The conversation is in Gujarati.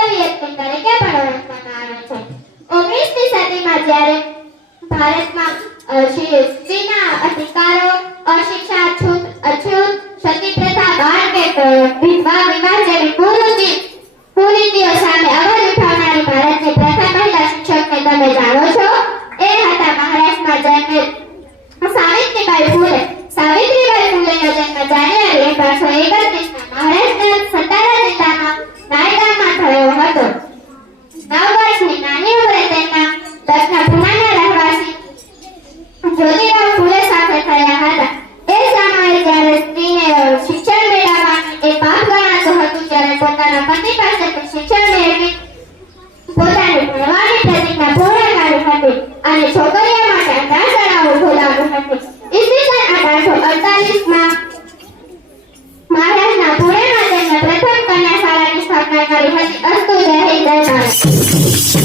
કવિયત્રી તરીકે પણ ઓળખવામાં આવે છે. 19મી સદીમાં જ્યારે ભારતમાં સ્ત્રીના અધિકારો, અશિક્ષા, અછૂત, સતી પ્રથા, બાળ વિવાહ જેવી કુરીતિઓ સામે અવાજ ઉઠાવનારી ભારતની પ્રથમ મહિલા શિક્ષકને તમે જાણો છો? એ હતા મહારાષ્ટ્રમાં જન્મેલ સાવિત્રીબાઈ ફૂલે. સાવિત્રીબાઈ ફૂલેનો જન્મ જાન્યુઆરી 1831માં મહારાષ્ટ્રના સતારા જિલ્લાના નાયગાંવમાં થયો હતો. 9 વર્ષની નાની ઉંમરે તેમના લગ્ન પુણાના રહેવાસી જ્યોતિરાવ ફૂલે સાથે થયા હતા. એ સમયે જ્યારે સ્ત્રીને શિક્ષણ મેળવવાનું એ પાપ ગણાતું હતું, ત્યારે પોતાના પતિ પાસેથી શિક્ષણ મેળવી પોતાની ભણવાની પ્રતિજ્ઞા પૂર્ણ કરી હતી અને છોકરીઓ માટે અનાથાલયો ખોલાવી હતી. ઈસવીસન 1848માં મહારાષ્ટ્રના પુણેમાં તેમણે પ્રથમ કન્યા શાળાની સ્થાપના કરી હતી. અસ્તુ. જય હિન્દ, જય ભારત.